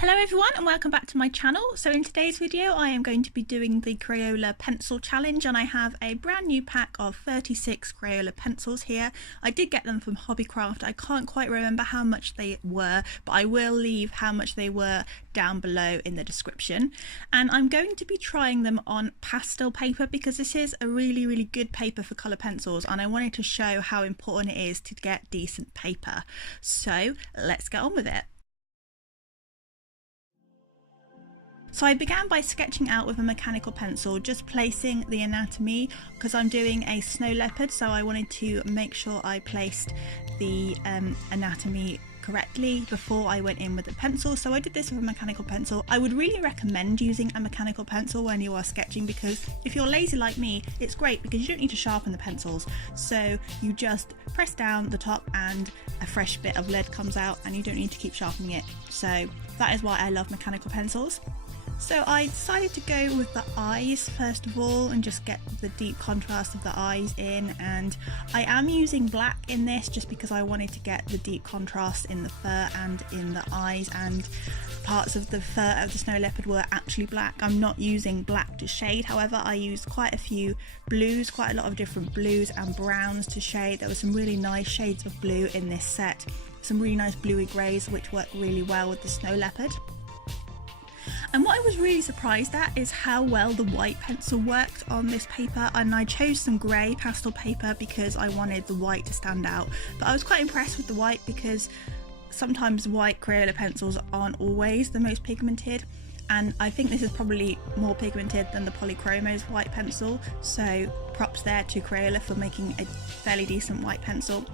Hello everyone and welcome back to my channel. So in today's video I am going to be doing the Crayola pencil challenge, and I have a brand new pack of 36 Crayola pencils here. I did get them from Hobbycraft. I can't quite remember how much they were, but I will leave how much they were down below in the description. And I'm going to be trying them on pastel paper because this is a really good paper for colour pencils, and I wanted to show how important it is to get decent paper. So let's get on with it. So I began by sketching out with a mechanical pencil, just placing the anatomy because I'm doing a snow leopard, so I wanted to make sure I placed the anatomy correctly before I went in with the pencil. So I did this with a mechanical pencil. I would really recommend using a mechanical pencil when you are sketching, because if you're lazy like me, it's great because you don't need to sharpen the pencils. So you just press down the top and a fresh bit of lead comes out and you don't need to keep sharpening it. So that is why I love mechanical pencils. So I decided to go with the eyes first of all and just get the deep contrast of the eyes in, and I am using black in this just because I wanted to get the deep contrast in the fur and in the eyes, and parts of the fur of the snow leopard were actually black. I'm not using black to shade, however I used quite a few blues, quite a lot of different blues and browns to shade. There were some really nice shades of blue in this set, some really nice bluey greys which work really well with the snow leopard. And what I was really surprised at is how well the white pencil worked on this paper, and I chose some grey pastel paper because I wanted the white to stand out. But I was quite impressed with the white because sometimes white Crayola pencils aren't always the most pigmented, and I think this is probably more pigmented than the Polychromo's white pencil, so props there to Crayola for making a fairly decent white pencil.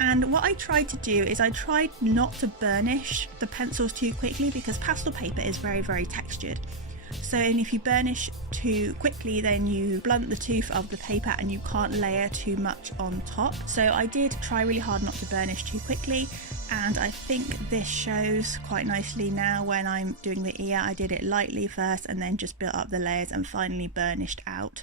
And what I tried to do is I tried not to burnish the pencils too quickly because pastel paper is very textured. So, and if you burnish too quickly then you blunt the tooth of the paper and you can't layer too much on top. So I did try really hard not to burnish too quickly, and I think this shows quite nicely now when I'm doing the ear. I did it lightly first and then just built up the layers and finally burnished out.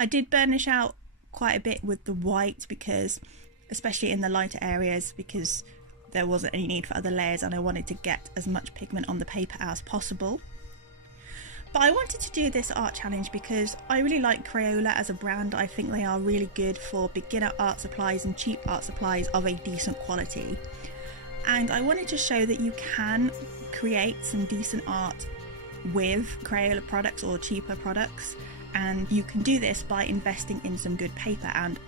I did burnish out quite a bit with the white because especially in the lighter areas, because there wasn't any need for other layers and I wanted to get as much pigment on the paper as possible. But I wanted to do this art challenge because I really like Crayola as a brand. I think they are really good for beginner art supplies and cheap art supplies of a decent quality. And I wanted to show that you can create some decent art with Crayola products or cheaper products, and you can do this by investing in some good paper. And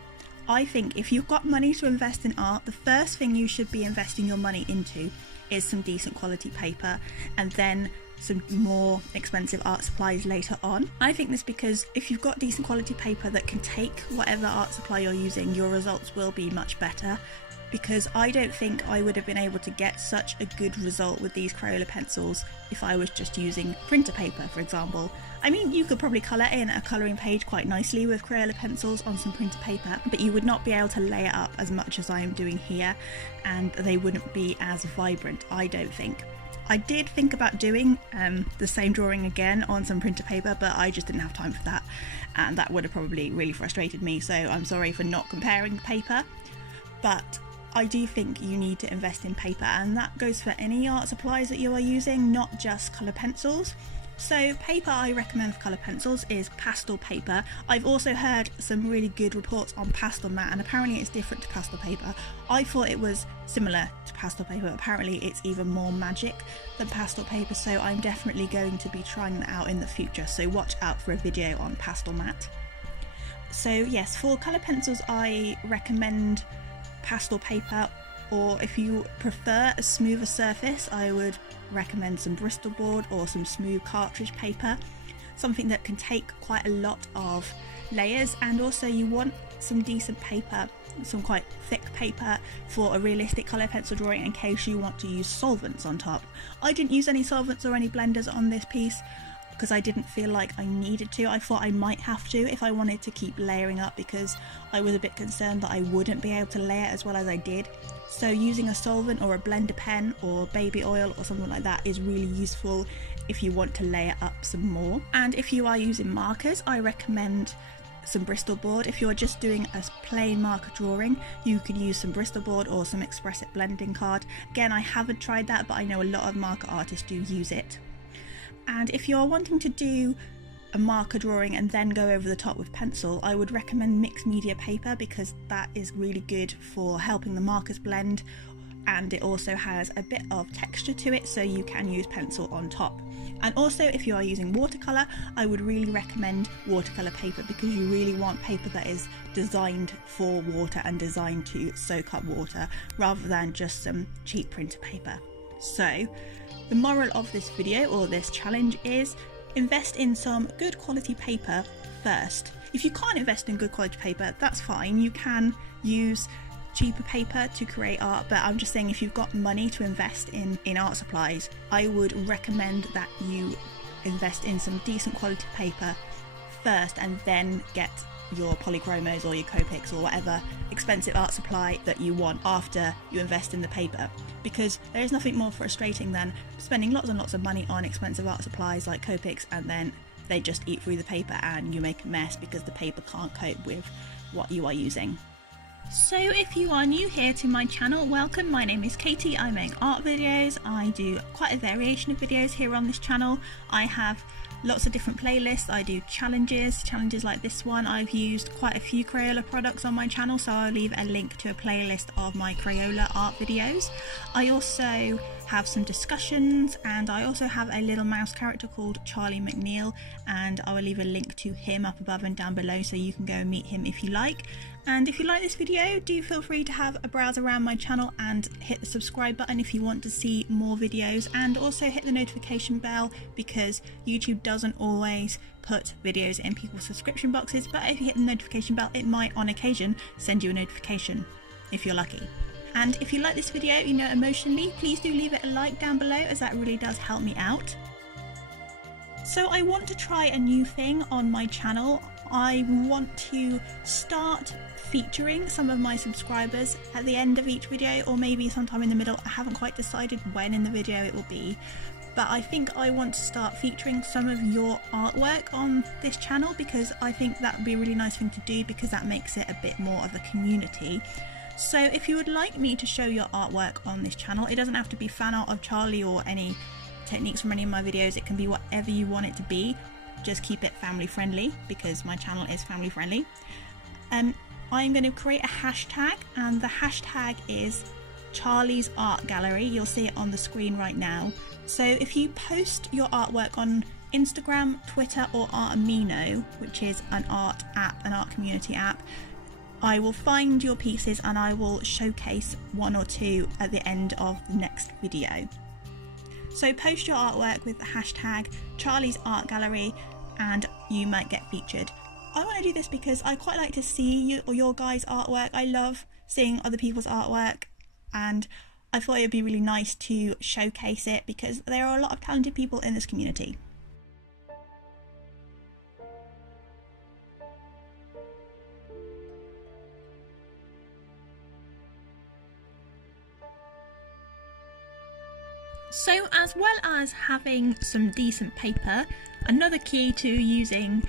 I think if you've got money to invest in art, the first thing you should be investing your money into is some decent quality paper, and then some more expensive art supplies later on. I think this because if you've got decent quality paper that can take whatever art supply you're using, your results will be much better. Because I don't think I would have been able to get such a good result with these Crayola pencils if I was just using printer paper, for example. I mean, you could probably colour in a colouring page quite nicely with Crayola pencils on some printer paper, but you would not be able to layer up as much as I am doing here, and they wouldn't be as vibrant, I don't think. I did think about doing the same drawing again on some printer paper, but I just didn't have time for that, and that would have probably really frustrated me, so I'm sorry for not comparing the paper. But I do think you need to invest in paper, and that goes for any art supplies that you are using, not just colour pencils. So paper I recommend for colour pencils is pastel paper. I've also heard some really good reports on pastel matte, and apparently it's different to pastel paper. I thought it was similar to pastel paper, but apparently it's even more magic than pastel paper, so I'm definitely going to be trying that out in the future, so watch out for a video on pastel matte. So yes, for colour pencils I recommend pastel paper, or if you prefer a smoother surface I would recommend some Bristol board or some smooth cartridge paper, something that can take quite a lot of layers. And also you want some decent paper, some quite thick paper for a realistic colour pencil drawing in case you want to use solvents on top. I didn't use any solvents or any blenders on this piece because I didn't feel like I needed to. I thought I might have to if I wanted to keep layering up, because I was a bit concerned that I wouldn't be able to layer as well as I did. So using a solvent or a blender pen or baby oil or something like that is really useful if you want to layer up some more. And if you are using markers, I recommend some Bristol board. If you're just doing a plain marker drawing, you can use some Bristol board or some Express-It blending card. Again, I haven't tried that, but I know a lot of marker artists do use it. And if you're wanting to do a marker drawing and then go over the top with pencil, I would recommend mixed media paper, because that is really good for helping the markers blend, and it also has a bit of texture to it, so you can use pencil on top. And also, if you are using watercolour, I would really recommend watercolour paper, because you really want paper that is designed for water and designed to soak up water, rather than just some cheap printer paper. So the moral of this video, or this challenge, is invest in some good quality paper first. If you can't invest in good quality paper, that's fine. You can use cheaper paper to create art, but I'm just saying, if you've got money to invest in art supplies, I would recommend that you invest in some decent quality paper first, and then get your polychromos or your Copics or whatever expensive art supply that you want after you invest in the paper. Because there is nothing more frustrating than spending lots and lots of money on expensive art supplies like Copics, and then they just eat through the paper and you make a mess because the paper can't cope with what you are using. So if you are new here to my channel, welcome. My name is Katie. I make art videos. I do quite a variation of videos here on this channel. I have lots of different playlists. I do challenges like this one. I've used quite a few Crayola products on my channel, so I'll leave a link to a playlist of my Crayola art videos. I also have some discussions, and I also have a little mouse character called Charlie McNeil, and I will leave a link to him up above and down below, so you can go and meet him if you like. And if you like this video, do feel free to have a browse around my channel and hit the subscribe button if you want to see more videos, and also hit the notification bell, because YouTube doesn't always put videos in people's subscription boxes, but if you hit the notification bell, it might on occasion send you a notification if you're lucky. And if you like this video, emotionally, please do leave it a like down below, as that really does help me out. So I want to try a new thing on my channel. I want to start featuring some of my subscribers at the end of each video, or maybe sometime in the middle. I haven't quite decided when in the video it will be, but I think I want to start featuring some of your artwork on this channel, because I think that would be a really nice thing to do, because that makes it a bit more of a community. So if you would like me to show your artwork on this channel, it doesn't have to be fan art of Charlie or any techniques from any of my videos. It can be whatever you want it to be. Just keep it family friendly, because my channel is family friendly. I'm going to create a hashtag, and the hashtag is Charlie's Art Gallery. You'll see it on the screen right now. So if you post your artwork on Instagram, Twitter, or Artamino, which is an art app, an art community app, I will find your pieces and I will showcase one or two at the end of the next video. So post your artwork with the hashtag Charlie's Art Gallery and you might get featured. I want to do this because I quite like to see your guys' artwork. I love seeing other people's artwork, and I thought it would be really nice to showcase it, because there are a lot of talented people in this community. So as well as having some decent paper, another key to using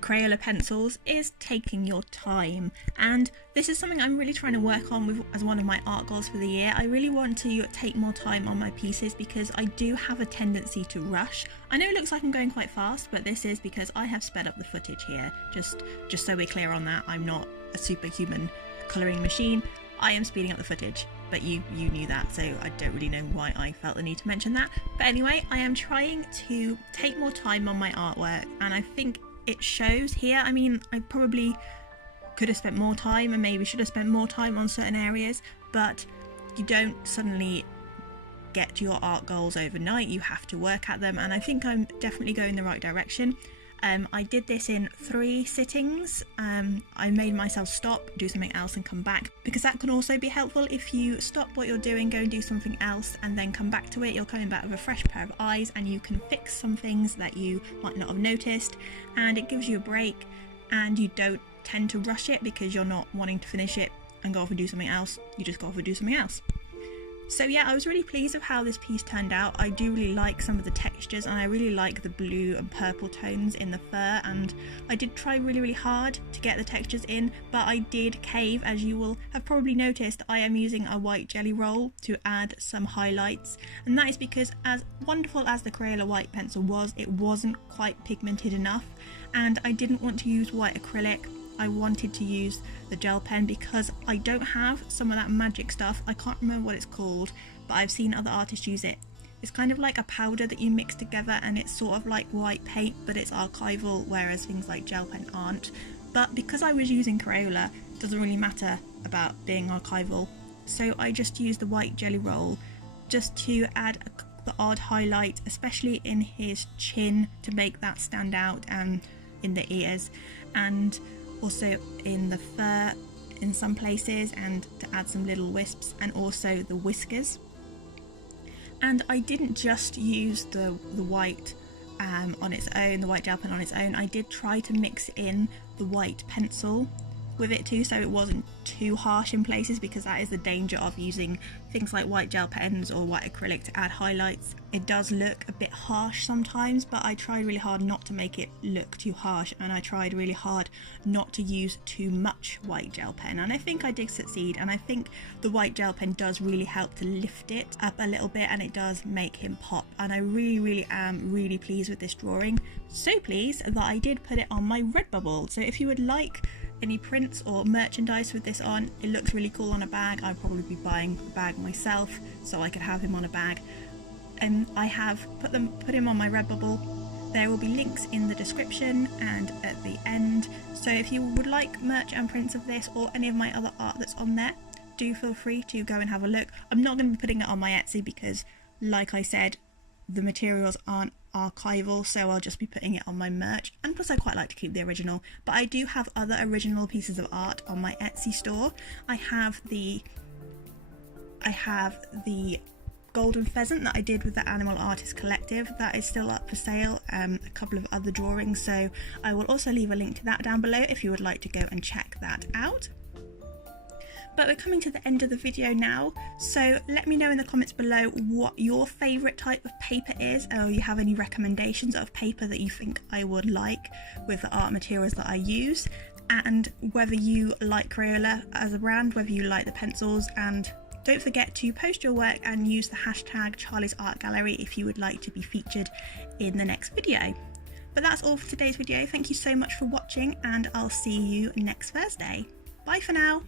Crayola pencils is taking your time, and this is something I'm really trying to work on with as one of my art goals for the year. I really want to take more time on my pieces, because I do have a tendency to rush. I know it looks like I'm going quite fast, but this is because I have sped up the footage here. Just so we're clear on that, I'm not a superhuman colouring machine. I am speeding up the footage, but you knew that, so I don't really know why I felt the need to mention that. But anyway, I am trying to take more time on my artwork, and I think it shows here. I mean, I probably could have spent more time and maybe should have spent more time on certain areas, but you don't suddenly get to your art goals overnight. You have to work at them, and I think I'm definitely going the right direction. I did this in 3 sittings. I made myself stop, do something else and come back, because that can also be helpful. If you stop what you're doing, go and do something else and then come back to it, you're coming back with a fresh pair of eyes and you can fix some things that you might not have noticed, and it gives you a break and you don't tend to rush it because you're not wanting to finish it and go off and do something else. You just go off and do something else. So yeah, I was really pleased with how this piece turned out. I do really like some of the textures, and I really like the blue and purple tones in the fur, and I did try really hard to get the textures in, but I did cave. As you will have probably noticed, I am using a white jelly roll to add some highlights, and that is because as wonderful as the Crayola white pencil was, it wasn't quite pigmented enough, and I didn't want to use white acrylic. I wanted to use the gel pen because I don't have some of that magic stuff. I can't remember what it's called, but I've seen other artists use it. It's kind of like a powder that you mix together, and it's sort of like white paint, but it's archival, whereas things like gel pen aren't. But because I was using Crayola, it doesn't really matter about being archival. So I just used the white jelly roll just to add the odd highlight, especially in his chin, to make that stand out, and in the ears, and also in the fur in some places, and to add some little wisps, and also the whiskers. And I didn't just use the white on its own, the white gel pen on its own. I did try to mix in the white pencil with it too, so it wasn't too harsh in places, because that is the danger of using things like white gel pens or white acrylic to add highlights. It does look a bit harsh sometimes, but I tried really hard not to make it look too harsh, and I tried really hard not to use too much white gel pen, and I think I did succeed. And I think the white gel pen does really help to lift it up a little bit, and it does make him pop, and I really am really pleased with this drawing. So pleased that I did put it on my Redbubble. So if you would like any prints or merchandise with this on, it looks really cool on a bag. I'd probably be buying a bag myself so I could have him on a bag, and I have put him on my Redbubble. There will be links in the description and at the end, so if you would like merch and prints of this or any of my other art that's on there, do feel free to go and have a look. I'm not going to be putting it on my Etsy because, like I said, the materials aren't archival, so I'll just be putting it on my merch, and plus I quite like to keep the original. But I do have other original pieces of art on my Etsy store. I have the golden pheasant that I did with the Animal Artist Collective that is still up for sale, a couple of other drawings, so I will also leave a link to that down below if you would like to go and check that out. But we're coming to the end of the video now, so let me know in the comments below what your favourite type of paper is, or you have any recommendations of paper that you think I would like with the art materials that I use, and whether you like Crayola as a brand, whether you like the pencils. And don't forget to post your work and use the hashtag Charlie's Art Gallery if you would like to be featured in the next video. But that's all for today's video. Thank you so much for watching, and I'll see you next Thursday. Bye for now.